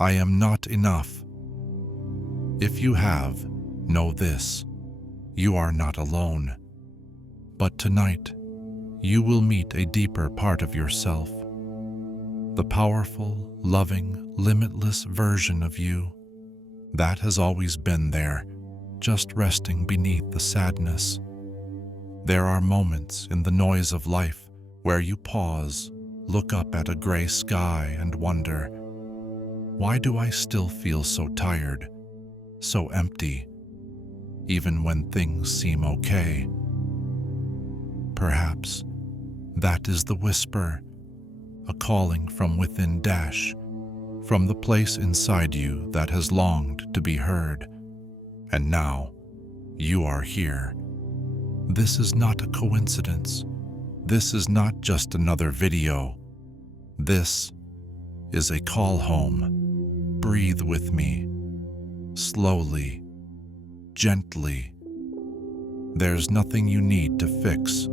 I am not enough. If you have, know this: you are not alone. But tonight, you will meet a deeper part of yourself, the powerful, loving, limitless version of you that has always been there, just resting beneath the sadness. There are moments in the noise of life where you pause, look up at a gray sky and wonder, why do I still feel so tired, so empty, even when things seem okay? Perhaps that is the whisper, a calling from within, from the place inside you that has longed to be heard. And now, you are here. This is not a coincidence. This is not just another video. This is a call home. Breathe with me, slowly, gently. There's nothing you need to fix.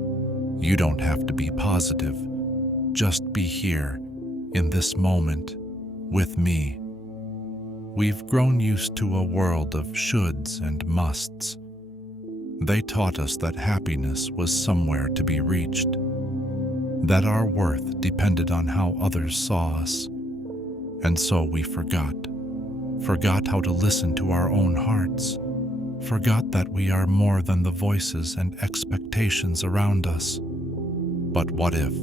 You don't have to be positive. Just be here, in this moment, with me. We've grown used to a world of shoulds and musts. They taught us that happiness was somewhere to be reached, that our worth depended on how others saw us. And so we forgot how to listen to our own hearts, forgot that we are more than the voices and expectations around us. But what if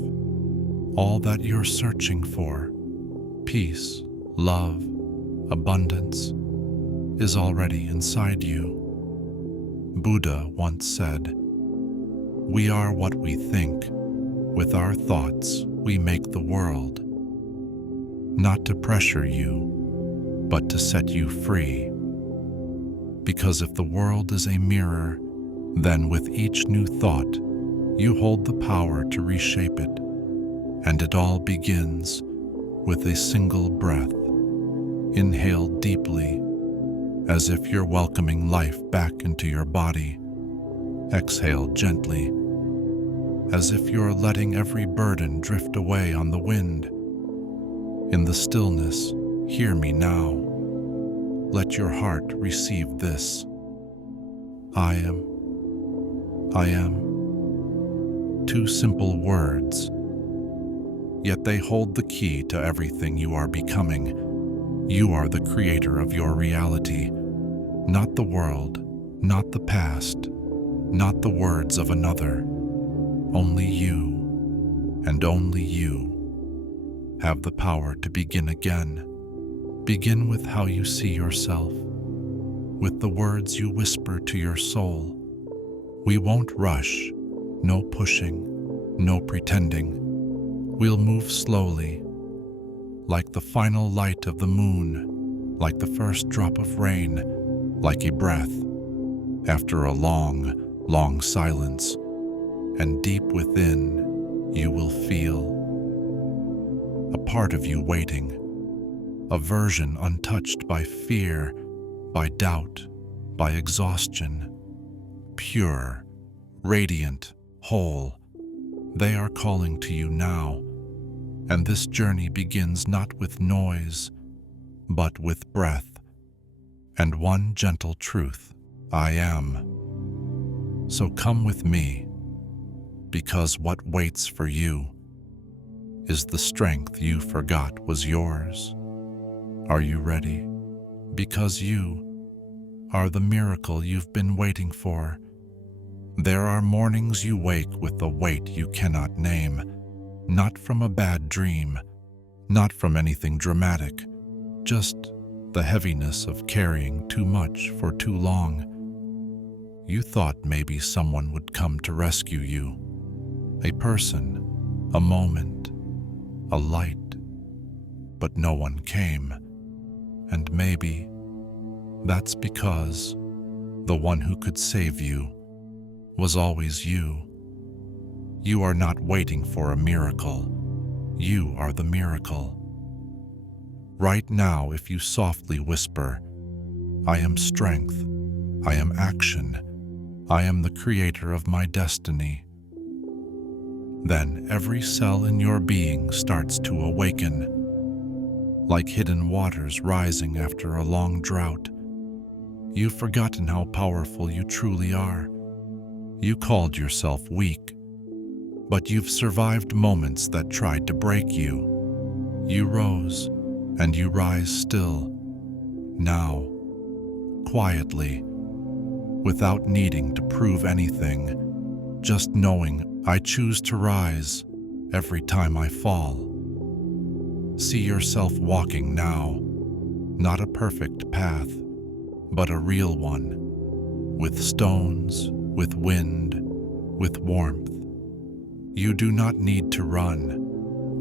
all that you're searching for, peace, love, abundance, is already inside you? Buddha once said, "We are what we think. With our thoughts, we make the world." Not to pressure you, but to set you free. Because if the world is a mirror, then with each new thought, you hold the power to reshape it. And it all begins with a single breath. Inhale deeply, as if you're welcoming life back into your body. Exhale gently, as if you're letting every burden drift away on the wind. In the stillness, hear me now. Let your heart receive this. I am. Two simple words, yet they hold the key to everything you are becoming. You are the creator of your reality, not the world, not the past, not the words of another. Only you, and only you, have the power to begin again. Begin with how you see yourself, with the words you whisper to your soul. We won't rush, no pushing, no pretending. We'll move slowly, like the final light of the moon, like the first drop of rain, like a breath after a long, long silence. And deep within, you will feel a part of you waiting, a version untouched by fear, by doubt, by exhaustion, pure, radiant, whole. They are calling to you now, and this journey begins not with noise, but with breath, and one gentle truth: I am. So come with me, because what waits for you is the strength you forgot was yours. Are you ready? Because you are the miracle you've been waiting for. There are mornings you wake with a weight you cannot name, not from a bad dream, not from anything dramatic, just the heaviness of carrying too much for too long. You thought maybe someone would come to rescue you, a person, a moment, a light, but no one came. And maybe that's because the one who could save you was always you. You are not waiting for a miracle. You are the miracle. Right now, if you softly whisper, I am strength, I am action, I am the creator of my destiny, then every cell in your being starts to awaken, like hidden waters rising after a long drought. You've forgotten how powerful you truly are. You called yourself weak, but you've survived moments that tried to break you. You rose, and you rise still, now, quietly, without needing to prove anything, just knowing I choose to rise every time I fall. See yourself walking now, not a perfect path, but a real one, with stones, with wind, with warmth. You do not need to run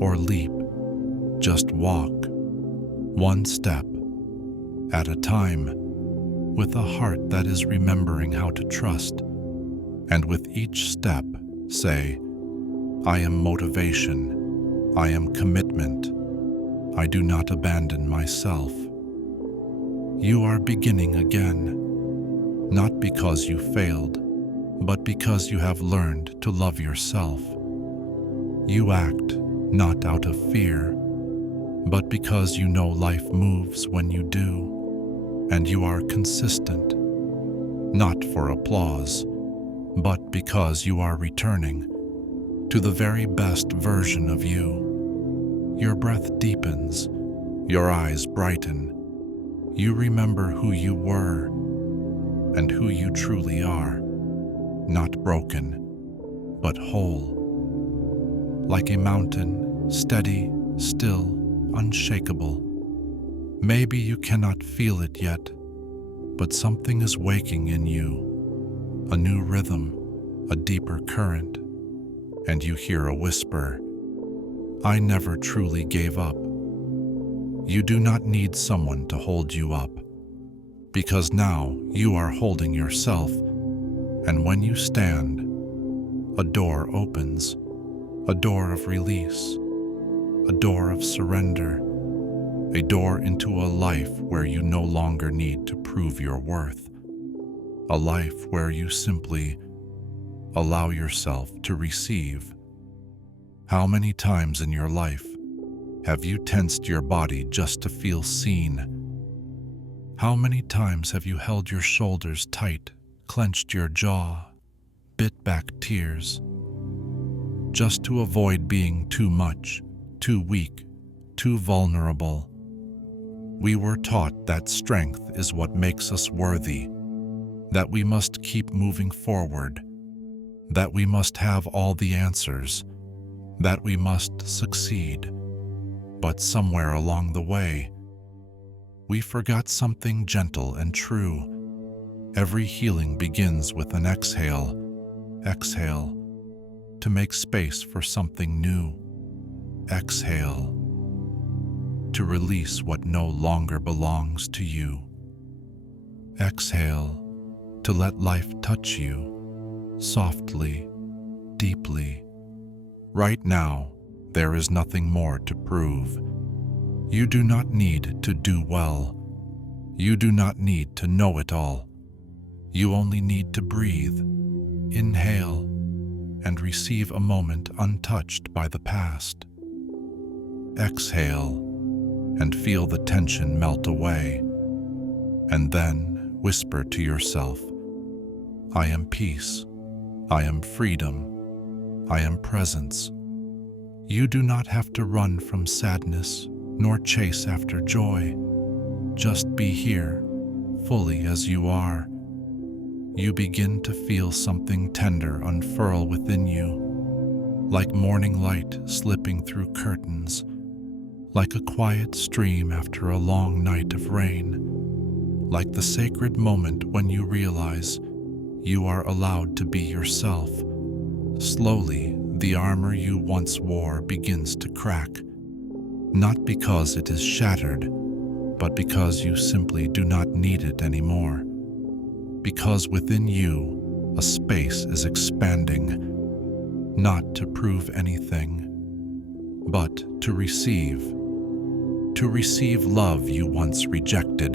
or leap, just walk, one step at a time, with a heart that is remembering how to trust, and with each step say, I am motivation, I am commitment, I do not abandon myself. You are beginning again, not because you failed, but because you have learned to love yourself. You act not out of fear, but because you know life moves when you do, and you are consistent, not for applause, but because you are returning to the very best version of you. Your breath deepens, your eyes brighten. You remember who you were and who you truly are, not broken, but whole. Like a mountain, steady, still, unshakable. Maybe you cannot feel it yet, but something is waking in you, a new rhythm, a deeper current, and you hear a whisper, I never truly gave up. You do not need someone to hold you up, because now you are holding yourself, and when you stand, a door opens, a door of release, a door of surrender, a door into a life where you no longer need to prove your worth, a life where you simply allow yourself to receive. How many times in your life have you tensed your body just to feel seen? How many times have you held your shoulders tight, clenched your jaw, bit back tears, just to avoid being too much, too weak, too vulnerable? We were taught that strength is what makes us worthy, that we must keep moving forward, that we must have all the answers, that we must succeed. But somewhere along the way, we forgot something gentle and true. Every healing begins with an exhale. Exhale to make space for something new. Exhale to release what no longer belongs to you. Exhale to let life touch you softly, deeply. Right now, there is nothing more to prove. You do not need to do well. You do not need to know it all. You only need to breathe, inhale, and receive a moment untouched by the past. Exhale and feel the tension melt away, and then whisper to yourself, I am peace, I am freedom, I am presence. You do not have to run from sadness nor chase after joy. Just be here, fully as you are. You begin to feel something tender unfurl within you, like morning light slipping through curtains, like a quiet stream after a long night of rain, like the sacred moment when you realize you are allowed to be yourself. Slowly, the armor you once wore begins to crack, not because it is shattered, but because you simply do not need it anymore. Because within you, a space is expanding, not to prove anything, but to receive love you once rejected,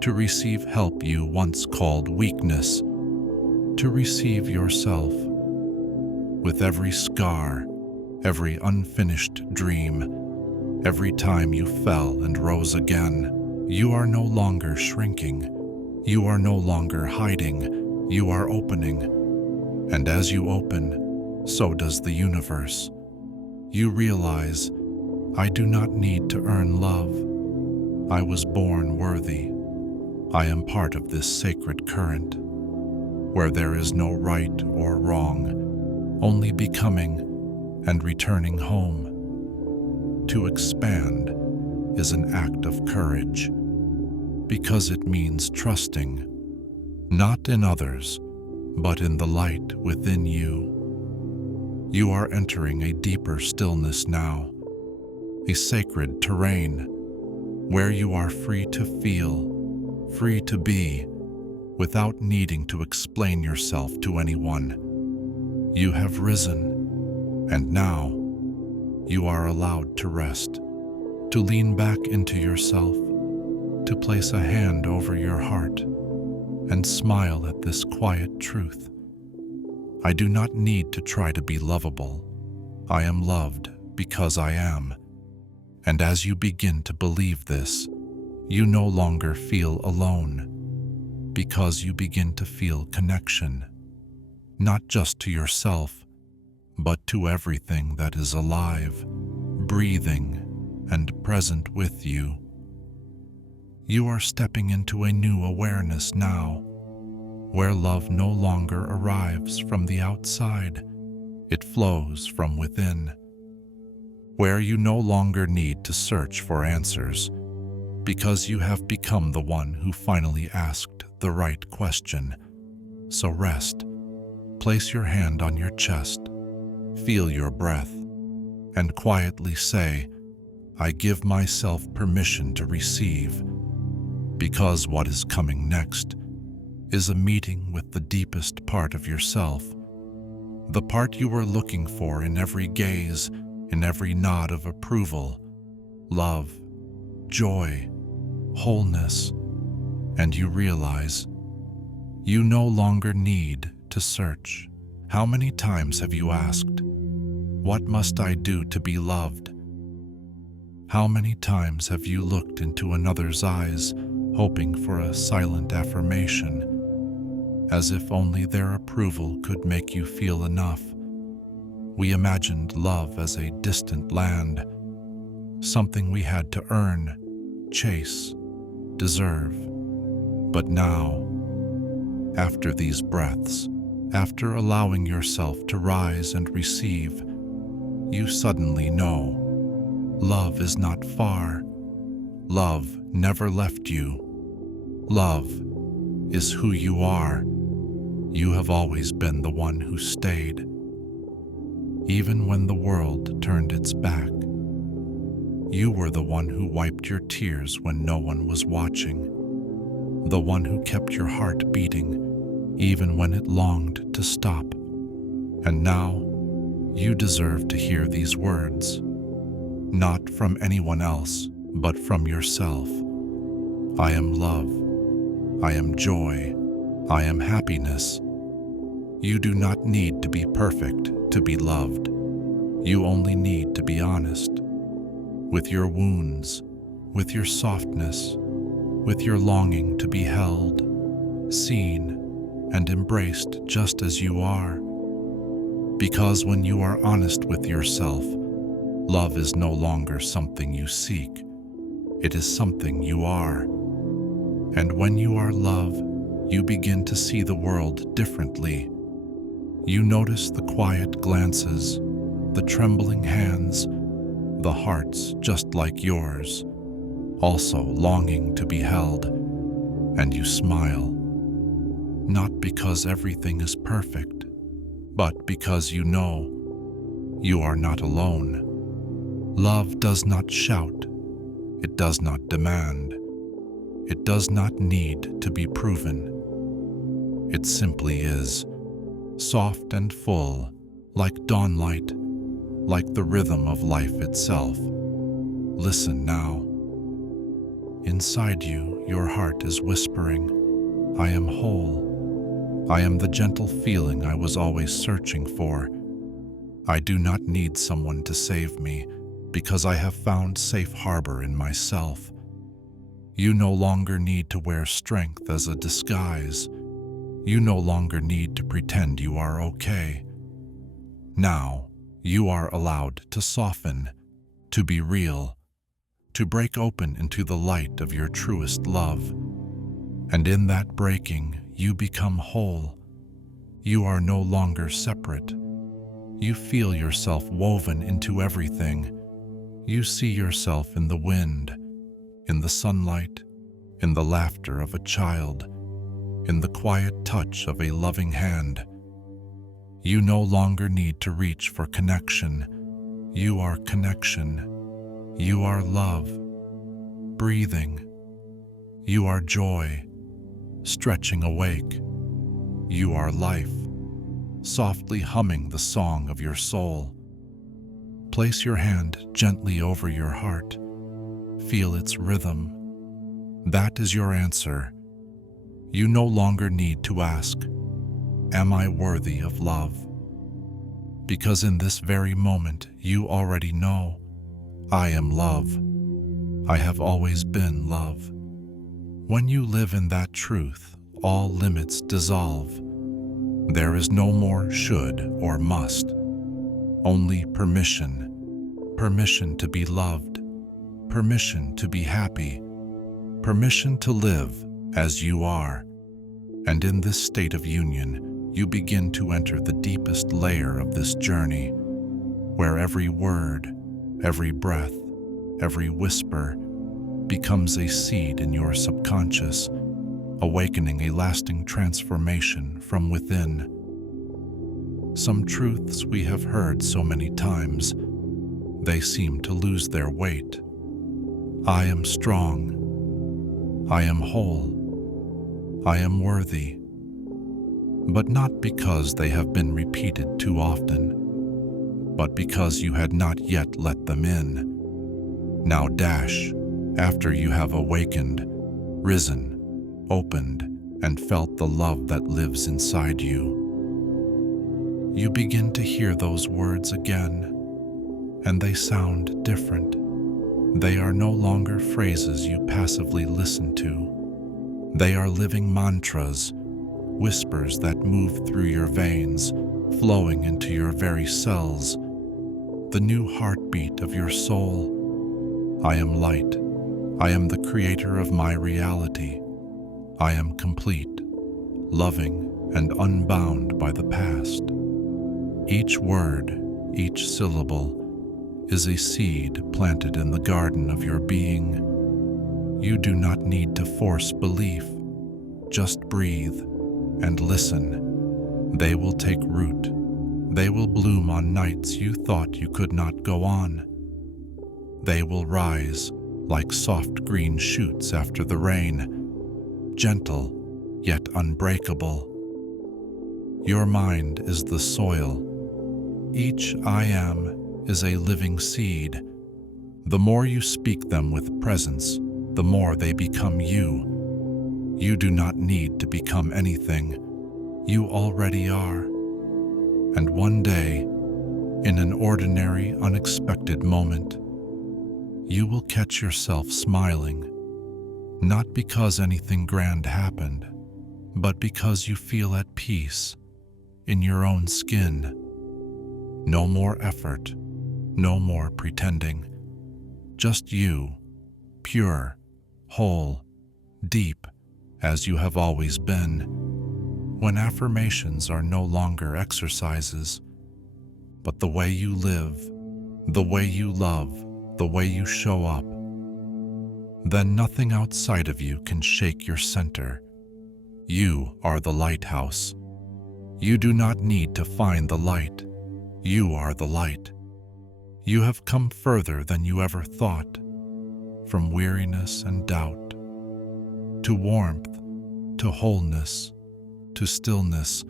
to receive help you once called weakness, to receive yourself. With every scar, every unfinished dream, Every time you fell and rose again, you are no longer shrinking. You are no longer hiding. You are opening. And as you open, so does the universe. You realize, I do not need to earn love. I was born worthy. I am part of this sacred current, where there is no right or wrong, only becoming and returning home. To expand is an act of courage, because it means trusting, not in others, but in the light within you. You are entering a deeper stillness now, a sacred terrain, where you are free to feel, free to be, without needing to explain yourself to anyone. You have risen, and now you are allowed to rest, to lean back into yourself, to place a hand over your heart, and smile at this quiet truth. I do not need to try to be lovable. I am loved because I am. And as you begin to believe this, you no longer feel alone, because you begin to feel connection, not just to yourself, but to everything that is alive, breathing, and present with you. You are stepping into a new awareness now, where love no longer arrives from the outside, it flows from within. Where you no longer need to search for answers, because you have become the one who finally asked the right question. So rest, place your hand on your chest, feel your breath, and quietly say, I give myself permission to receive, because what is coming next is a meeting with the deepest part of yourself, the part you were looking for in every gaze, in every nod of approval, love, joy, wholeness, and you realize you no longer need to search. How many times have you asked, what must I do to be loved? How many times have you looked into another's eyes, hoping for a silent affirmation, as if only their approval could make you feel enough? We imagined love as a distant land, something we had to earn, chase, deserve. But now, after these breaths, after allowing yourself to rise and receive, you suddenly know love is not far. Love never left you. Love is who you are. You have always been the one who stayed. Even when the world turned its back, you were the one who wiped your tears when no one was watching, the one who kept your heart beating even when it longed to stop. And now, you deserve to hear these words, not from anyone else, but from yourself. I am love. I am joy. I am happiness. You do not need to be perfect to be loved. You only need to be honest. With your wounds, with your softness, with your longing to be held, seen, and embraced just as you are. Because when you are honest with yourself, love is no longer something you seek. It is something you are. And when you are love, you begin to see the world differently. You notice the quiet glances, the trembling hands, the hearts just like yours, also longing to be held, and you smile, not because everything is perfect, but because you know you are not alone. Love does not shout, it does not demand, it does not need to be proven. It simply is, soft and full, like dawnlight, like the rhythm of life itself. Listen now. Inside you, your heart is whispering, I am whole. I am the gentle feeling I was always searching for. I do not need someone to save me. because I have found safe harbor in myself. You no longer need to wear strength as a disguise. You no longer need to pretend you are okay. Now, you are allowed to soften, to be real, to break open into the light of your truest love. And in that breaking, you become whole. You are no longer separate. You feel yourself woven into everything. You see yourself in the wind, in the sunlight, in the laughter of a child, in the quiet touch of a loving hand. You no longer need to reach for connection. You are connection. You are love, breathing. You are joy, stretching awake. You are life, softly humming the song of your soul. Place your hand gently over your heart. Feel its rhythm. That is your answer. You no longer need to ask, "Am I worthy of love?" Because in this very moment, you already know, I am love. I have always been love. When you live in that truth, all limits dissolve. There is no more should or must. Only permission. Permission to be loved. Permission to be happy. Permission to live as you are. And in this state of union, you begin to enter the deepest layer of this journey, where every word, every breath, every whisper becomes a seed in your subconscious, awakening a lasting transformation from within. Some truths we have heard so many times, they seem to lose their weight. I am strong. I am whole. I am worthy. But not because they have been repeated too often, but because you had not yet let them in. Now dash, after you have awakened, risen, opened, and felt the love that lives inside you. You begin to hear those words again, and they sound different. They are no longer phrases you passively listen to. They are living mantras, whispers that move through your veins, flowing into your very cells. The new heartbeat of your soul. I am light. I am the creator of my reality. I am complete, loving, and unbound by the past. Each word, each syllable, is a seed planted in the garden of your being. You do not need to force belief. Just breathe and listen. They will take root. They will bloom on nights you thought you could not go on. They will rise like soft green shoots after the rain, gentle yet unbreakable. Your mind is the soil. Each I am is a living seed. The more you speak them with presence, the more they become you. You do not need to become anything. You already are. And one day, in an ordinary, unexpected moment, you will catch yourself smiling, not because anything grand happened, but because you feel at peace in your own skin. No more effort, no more pretending. Just you, pure, whole, deep, as you have always been. When affirmations are no longer exercises, but the way you live, the way you love, the way you show up, then nothing outside of you can shake your center. You are the lighthouse. You do not need to find the light. You are the light. You have come further than you ever thought, from weariness and doubt, to warmth, to wholeness, to stillness.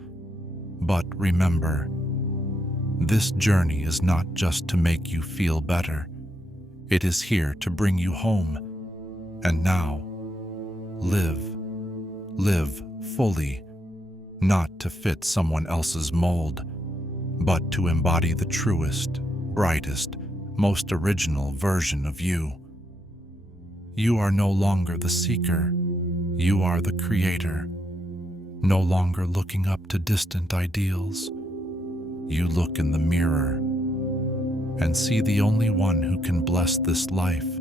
But remember, this journey is not just to make you feel better. It is here to bring you home. And now, live fully, not to fit someone else's mold, but to embody the truest, brightest, most original version of you. You are no longer the seeker, you are the creator, no longer looking up to distant ideals. You look in the mirror and see the only one who can bless this life,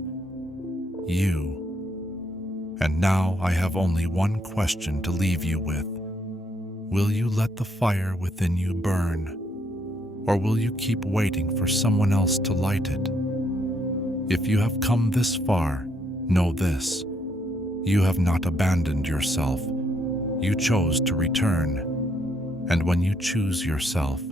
you. And now I have only one question to leave you with. Will you let the fire within you burn, or will you keep waiting for someone else to light it? If you have come this far, know this: you have not abandoned yourself. You chose to return, and when you choose yourself,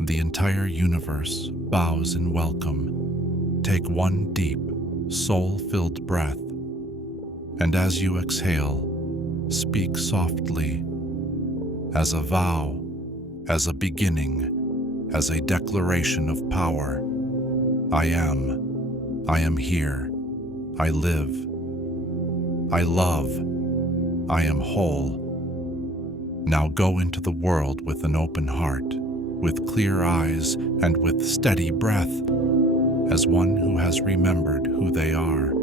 the entire universe bows in welcome. Take one deep, soul-filled breath, and as you exhale, speak softly, as a vow, as a beginning, as a declaration of power. I am here, I live, I love, I am whole. Now go into the world with an open heart, with clear eyes, and with steady breath, as one who has remembered who they are.